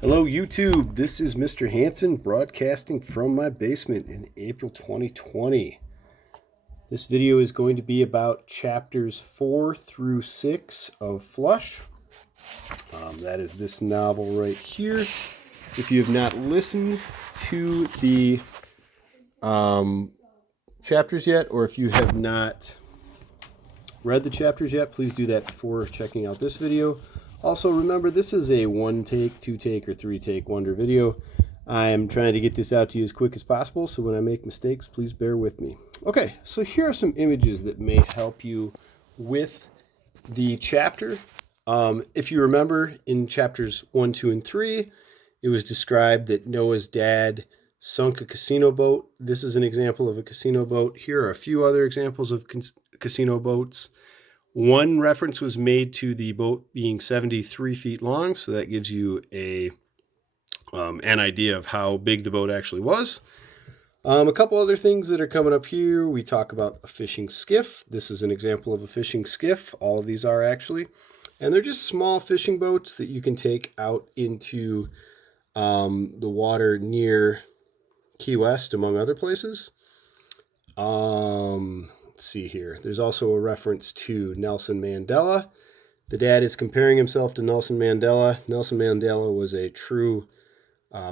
Hello, YouTube. This is Mr. Hanson broadcasting from my basement in April 2020. This video is going to be about chapters 4 through 6 of Flush. That is this novel right here. If you have not listened to the chapters yet, or if you have not read the chapters yet, please do that before checking out this video. Also, remember, this is a 1-take, 2-take, or 3-take wonder video. I am trying to get this out to you as quick as possible, so when I make mistakes, please bear with me. Okay, so here are some images that may help you with the chapter. If you remember, in chapters 1, 2, and 3, it was described that Noah's dad sunk a casino boat. This is an example of a casino boat. Here are a few other examples of casino boats. One reference was made to the boat being 73 feet long, so that gives you an idea of how big the boat actually was. A couple other things that are coming up here. We talk about a fishing skiff. This is an example of a fishing skiff. All of these are actually. And they're just small fishing boats that you can take out into the water near Key West, among other places. Let's see here. There's also a reference to Nelson Mandela. The dad is comparing himself to Nelson Mandela. Nelson Mandela was a true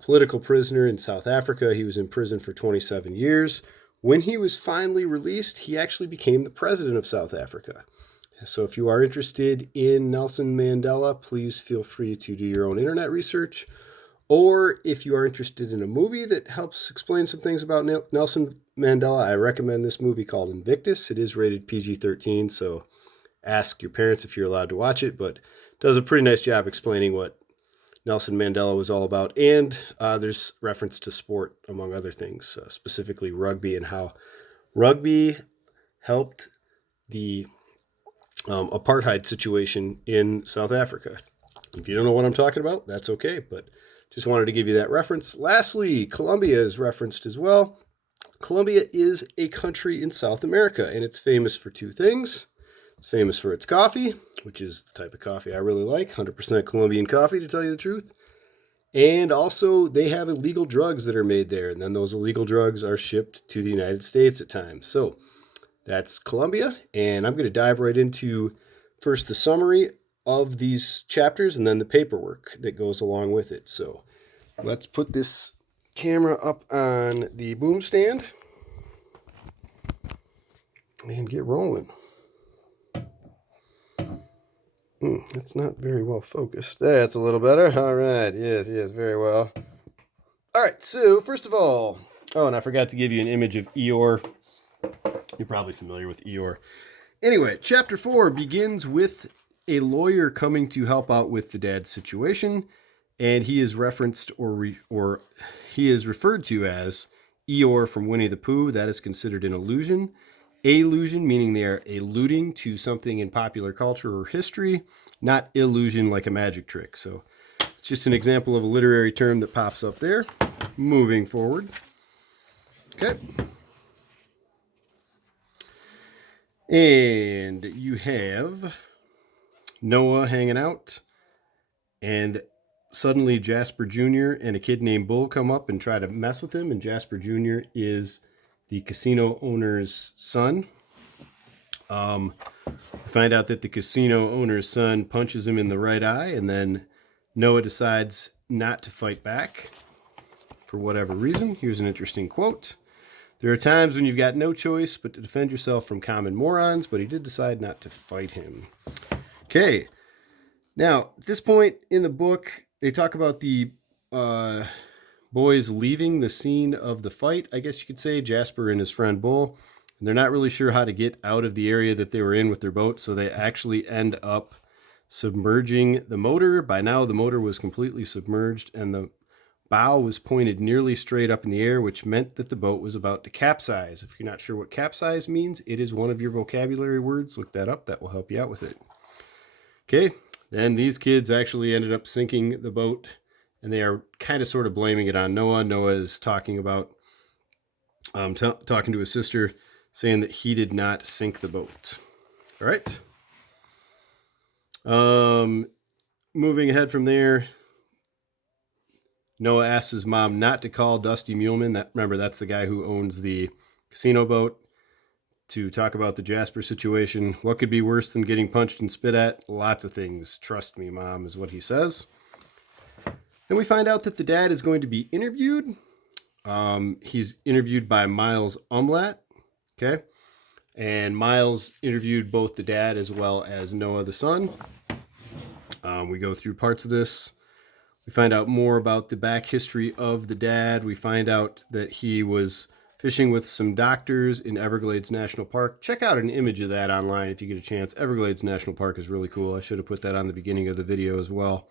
political prisoner in South Africa. He was in prison for 27 years. When he was finally released, he actually became the president of South Africa. So if you are interested in Nelson Mandela, please feel free to do your own internet research. Or if you are interested in a movie that helps explain some things about Nelson Mandela, I recommend this movie called Invictus. It is rated PG-13, so ask your parents if you're allowed to watch it, but it does a pretty nice job explaining what Nelson Mandela was all about. And there's reference to sport, among other things, specifically rugby, and how rugby helped the apartheid situation in South Africa. If you don't know what I'm talking about, that's okay, but just wanted to give you that reference. Lastly, Colombia is referenced as well. Colombia is a country in South America, and it's famous for two things. It's famous for its coffee, which is the type of coffee I really like, 100% Colombian coffee, to tell you the truth. And also, they have illegal drugs that are made there, and then those illegal drugs are shipped to the United States at times. So that's Colombia, and I'm going to dive right into first the summary of these chapters and then the paperwork that goes along with it. So let's put this camera up on the boom stand and get rolling. That's not very well focused. That's a little better. All right. Yes, very well. All right, so first of all, and I forgot to give you an image of Eeyore. You're probably familiar with Eeyore. Anyway, chapter 4 begins with a lawyer coming to help out with the dad's situation, and he is referenced or he is referred to as Eeyore from Winnie the Pooh. That is considered an allusion. Allusion, meaning they are alluding to something in popular culture or history, not illusion like a magic trick. So it's just an example of a literary term that pops up there. Moving forward. Okay. And you have Noah hanging out, and suddenly Jasper Jr. and a kid named Bull come up and try to mess with him, and Jasper Jr. is the casino owner's son. Find out that the casino owner's son punches him in the right eye, and then Noah decides not to fight back for whatever reason. Here's an interesting quote. There are times when you've got no choice but to defend yourself from common morons, but he did decide not to fight him. Okay. Now, at this point in the book, they talk about the boys leaving the scene of the fight, I guess you could say, Jasper and his friend Bull. And they're not really sure how to get out of the area that they were in with their boat, so they actually end up submerging the motor. By now, the motor was completely submerged, and the bow was pointed nearly straight up in the air, which meant that the boat was about to capsize. If you're not sure what capsize means, it is one of your vocabulary words. Look that up. That will help you out with it. Okay, then these kids actually ended up sinking the boat, and they are kind of sort of blaming it on Noah. Noah is talking about talking to his sister, saying that he did not sink the boat. All right. Moving ahead from there, Noah asks his mom not to call Dusty Muleman. Remember, that's the guy who owns the casino boat, to talk about the Jasper situation. What could be worse than getting punched and spit at? Lots of things. Trust me, Mom, is what he says. Then we find out that the dad is going to be interviewed. He's interviewed by Miles Umlatt. Okay. And Miles interviewed both the dad as well as Noah, the son. We go through parts of this. We find out more about the back history of the dad. We find out that he was fishing with some doctors in Everglades National Park. Check out an image of that online if you get a chance. Everglades National Park is really cool. I should have put that on the beginning of the video as well.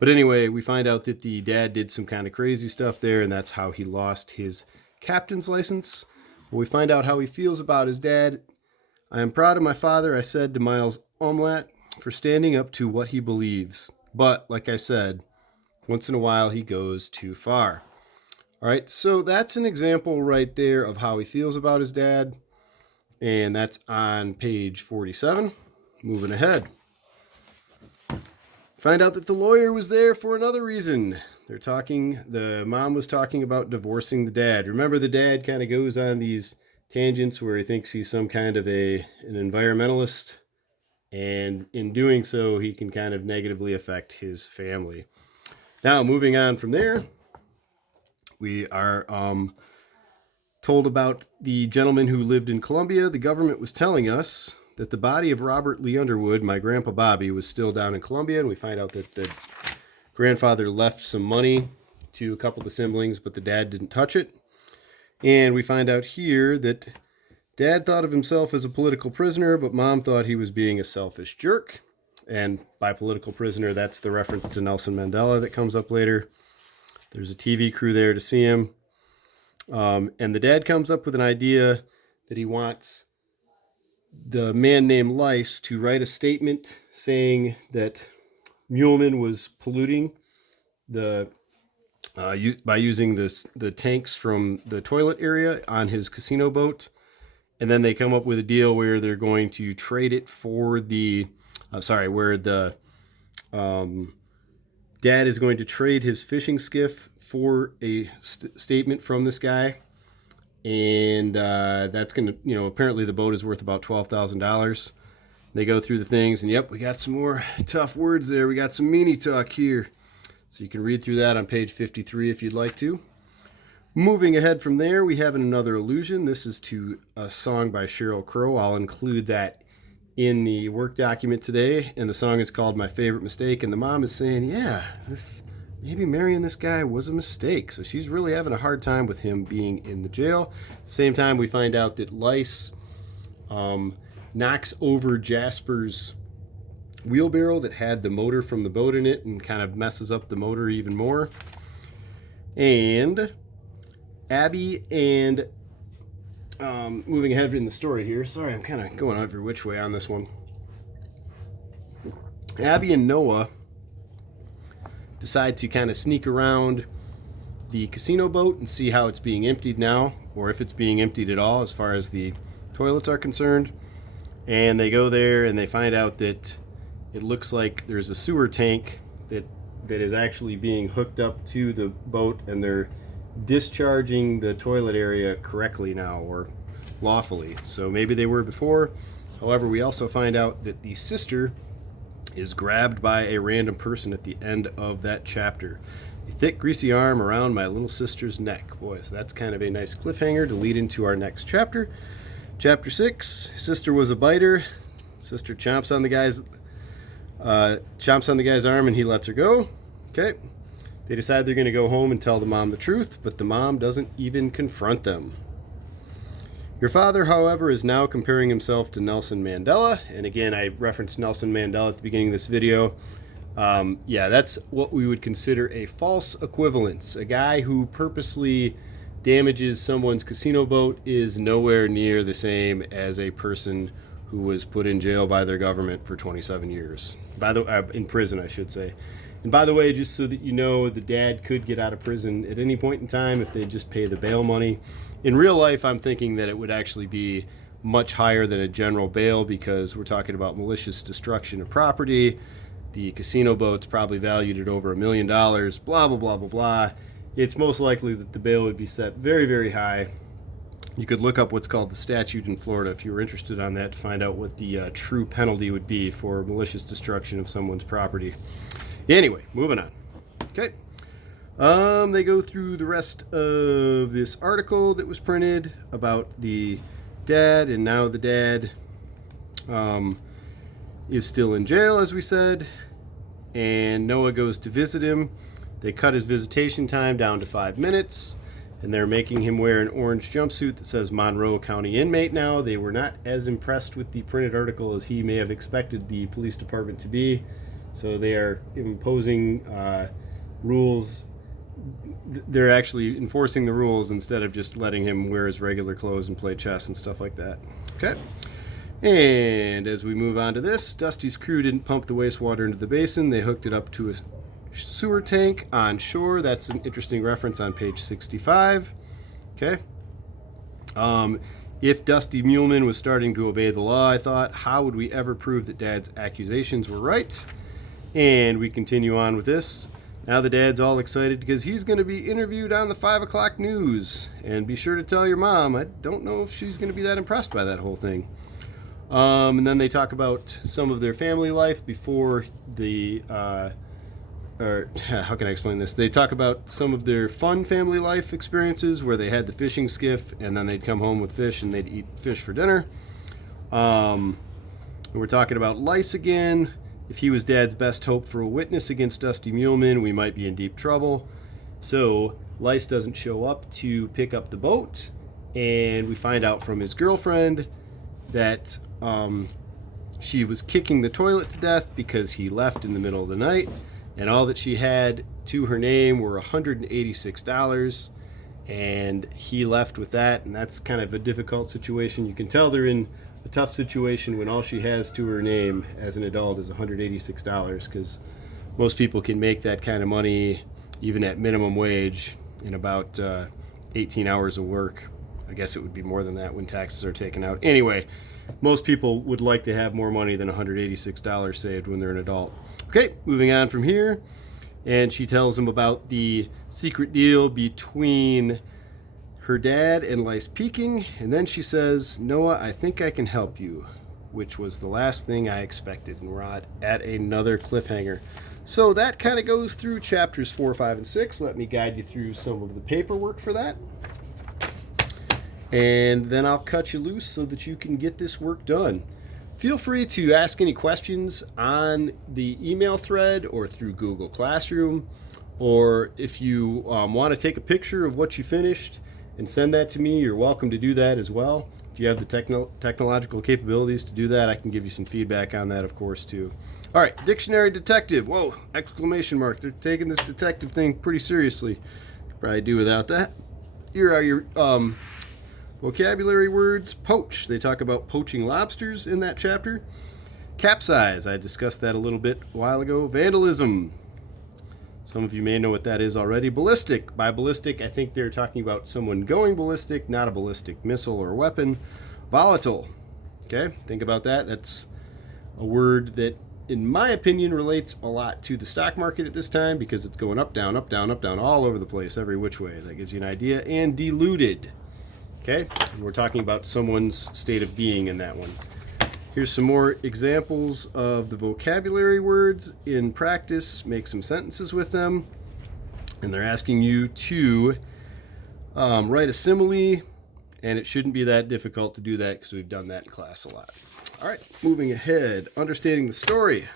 But anyway, we find out that the dad did some kind of crazy stuff there, and that's how he lost his captain's license. We find out how he feels about his dad. I am proud of my father, I said to Miles Umlatt, for standing up to what he believes. But, like I said, once in a while he goes too far. All right, so that's an example right there of how he feels about his dad. And that's on page 47. Moving ahead. Find out that the lawyer was there for another reason. The mom was talking about divorcing the dad. Remember, the dad kind of goes on these tangents where he thinks he's some kind of an environmentalist. And in doing so, he can kind of negatively affect his family. Now, moving on from there, we are told about the gentleman who lived in Colombia. The government was telling us that the body of Robert Lee Underwood, my grandpa Bobby, was still down in Colombia, and we find out that the grandfather left some money to a couple of the siblings, but the dad didn't touch it. And we find out here that dad thought of himself as a political prisoner, but mom thought he was being a selfish jerk. And by political prisoner, that's the reference to Nelson Mandela that comes up later. There's a TV crew there to see him. And the dad comes up with an idea that he wants the man named Lice to write a statement saying that Muleman was polluting by using the tanks from the toilet area on his casino boat. And then they come up with a deal where they're going to trade it for where the dad is going to trade his fishing skiff for a statement from this guy. And that's going to, apparently the boat is worth about $12,000. They go through the things, and yep, we got some more tough words there. We got some meanie talk here. So you can read through that on page 53 if you'd like to. Moving ahead from there, we have another allusion. This is to a song by Sheryl Crow. I'll include that in the work document today. And the song is called My Favorite Mistake. And the mom is saying, yeah, maybe marrying this guy was a mistake. So she's really having a hard time with him being in the jail. At the same time, we find out that Lice knocks over Jasper's wheelbarrow that had the motor from the boat in it and kind of messes up the motor even more. And Abby and moving ahead in the story here. Sorry, I'm kind of going every which way on this one. Abby and Noah decide to kind of sneak around the casino boat and see how it's being emptied now, or if it's being emptied at all as far as the toilets are concerned. And they go there and they find out that it looks like there's a sewer tank that is actually being hooked up to the boat, and they're discharging the toilet area correctly now, or lawfully. So maybe they were before. However, we also find out that the sister is grabbed by a random person at the end of that chapter. A thick, greasy arm around my little sister's neck. Boy, so that's kind of a nice cliffhanger to lead into our next chapter. Chapter 6, sister was a biter. Sister chomps on the guy's arm and he lets her go. Okay. They decide they're going to go home and tell the mom the truth, but the mom doesn't even confront them. Your father, however, is now comparing himself to Nelson Mandela. And again, I referenced Nelson Mandela at the beginning of this video. That's what we would consider a false equivalence. A guy who purposely damages someone's casino boat is nowhere near the same as a person who was put in jail by their government for 27 years. In prison, I should say. And by the way, just so that you know, the dad could get out of prison at any point in time if they just pay the bail money. In real life, I'm thinking that it would actually be much higher than a general bail, because we're talking about malicious destruction of property, The casino boat's probably valued at over $1 million, blah, blah, blah, blah, blah. It's most likely that the bail would be set very, very high. You could look up what's called the statute in Florida if you were interested on that to find out what the true penalty would be for malicious destruction of someone's property. Anyway, moving on. Okay. They go through the rest of this article that was printed about the dad, and now the dad is still in jail, as we said, and Noah goes to visit him. They cut his visitation time down to 5 minutes, and they're making him wear an orange jumpsuit that says Monroe County inmate now. They were not as impressed with the printed article as he may have expected the police department to be, so they are imposing rules. They're actually enforcing the rules instead of just letting him wear his regular clothes and play chess and stuff like that. Okay. And as we move on to this, Dusty's crew didn't pump the wastewater into the basin. They hooked it up to a sewer tank on shore. That's an interesting reference on page 65. Okay. If Dusty Muleman was starting to obey the law, I thought, how would we ever prove that Dad's accusations were right? And we continue on with this. Now the dad's all excited because he's going to be interviewed on the 5 o'clock news. And be sure to tell your mom. I don't know if she's going to be that impressed by that whole thing. And then they talk about some of their family life before the, or how can I explain this? They talk about some of their fun family life experiences where they had the fishing skiff and then they'd come home with fish and they'd eat fish for dinner. And we're talking about Lice again. If he was Dad's best hope for a witness against Dusty Muleman, we might be in deep trouble. So Lice doesn't show up to pick up the boat, and we find out from his girlfriend that she was kicking the toilet to death because he left in the middle of the night, and all that she had to her name were $186, and he left with that, and that's kind of a difficult situation. You can tell they're in a tough situation when all she has to her name as an adult is $186, because most people can make that kind of money even at minimum wage in about 18 hours of work. I guess it would be more than that when taxes are taken out. Anyway, most people would like to have more money than $186 saved when they're an adult. Okay, moving on from here. And she tells him about the secret deal between her dad and Lice Peking, and then she says, Noah, I think I can help you, which was the last thing I expected, and we're at another cliffhanger. So that kind of goes through chapters 4, 5, and 6. Let me guide you through some of the paperwork for that. And then I'll cut you loose so that you can get this work done. Feel free to ask any questions on the email thread or through Google Classroom, or if you want to take a picture of what you finished and send that to me, you're welcome to do that as well. If you have the technological capabilities to do that, I can give you some feedback on that, of course, too. All right, dictionary detective. Whoa, exclamation mark. They're taking this detective thing pretty seriously. Could probably do without that. Here are your vocabulary words. Poach. They talk about poaching lobsters in that chapter. Capsize. I discussed that a little bit a while ago. Vandalism. Some of you may know what that is already. Ballistic. By ballistic, I think they're talking about someone going ballistic, not a ballistic missile or weapon. Volatile. Okay, think about that. That's a word that, in my opinion, relates a lot to the stock market at this time because it's going up, down, up, down, up, down, all over the place, every which way. That gives you an idea. And diluted. Okay, and we're talking about someone's state of being in that one. Here's some more examples of the vocabulary words in practice. Make some sentences with them. And they're asking you to write a simile, and it shouldn't be that difficult to do that because we've done that in class a lot. All right, moving ahead. Understanding the story.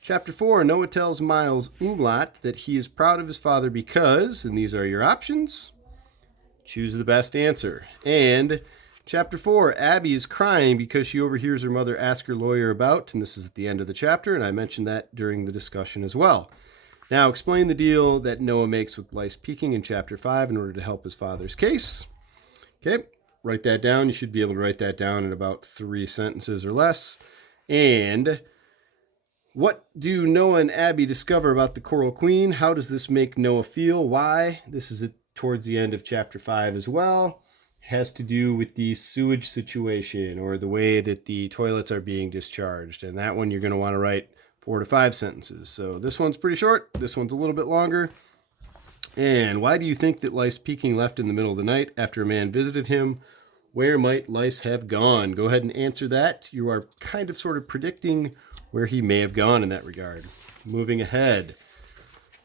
Chapter 4, Noah tells Miles Umlaut that he is proud of his father because, and these are your options, choose the best answer. And Chapter 4, Abby is crying because she overhears her mother ask her lawyer about, and this is at the end of the chapter, and I mentioned that during the discussion as well. Now, explain the deal that Noah makes with Lice Peking in Chapter 5 in order to help his father's case. Okay, write that down. You should be able to write that down in about 3 sentences or less. And what do Noah and Abby discover about the Coral Queen? How does this make Noah feel? Why? This is towards the end of Chapter 5 as well. Has to do with the sewage situation or the way that the toilets are being discharged. And that one you're going to want to write 4 to 5 sentences. So this one's pretty short. This one's a little bit longer. And why do you think that lice Peking left in the middle of the night after a man visited him? Where might lice have gone? Go ahead and answer that. You are kind of sort of predicting where he may have gone in that regard. Moving ahead.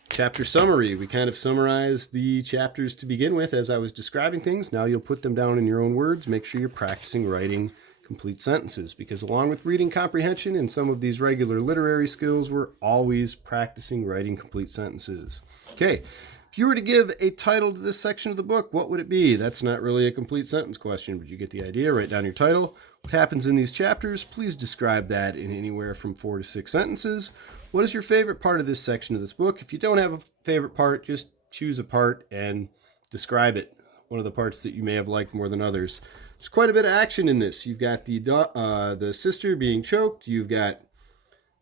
Chapter summary. We kind of summarized the chapters to begin with as I was describing things. Now you'll put them down in your own words. Make sure you're practicing writing complete sentences, because along with reading comprehension and some of these regular literary skills, we're always practicing writing complete sentences. Okay, if you were to give a title to this section of the book, what would it be? That's not really a complete sentence question, but you get the idea. Write down your title. What happens in these chapters? Please describe that in anywhere from 4 to 6 sentences. What is your favorite part of this section of this book? If you don't have a favorite part, just choose a part and describe it. One of the parts that you may have liked more than others. There's quite a bit of action in this. You've got the sister being choked. You've got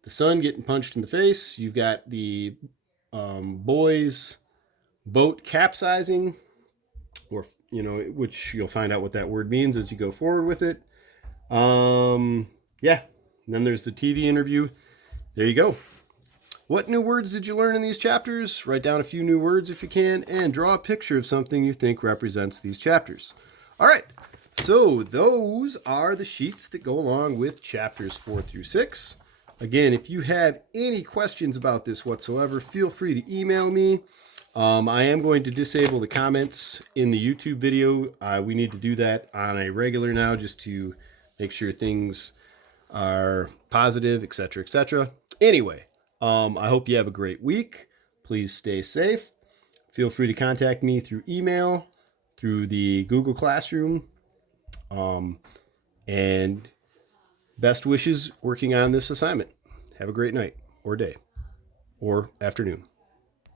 the son getting punched in the face. You've got the boy's boat capsizing, or which you'll find out what that word means as you go forward with it. Yeah. And then there's the TV interview. There you go. What new words did you learn in these chapters? Write down a few new words if you can, and draw a picture of something you think represents these chapters. All right. So those are the sheets that go along with chapters 4 through 6. Again, if you have any questions about this whatsoever, feel free to email me. I am going to disable the comments in the YouTube video. We need to do that on a regular now just to make sure things are positive, etc., etc. Anyway, I hope you have a great week. Please stay safe. Feel free to contact me through email, through the Google Classroom. And best wishes working on this assignment. Have a great night or day or afternoon.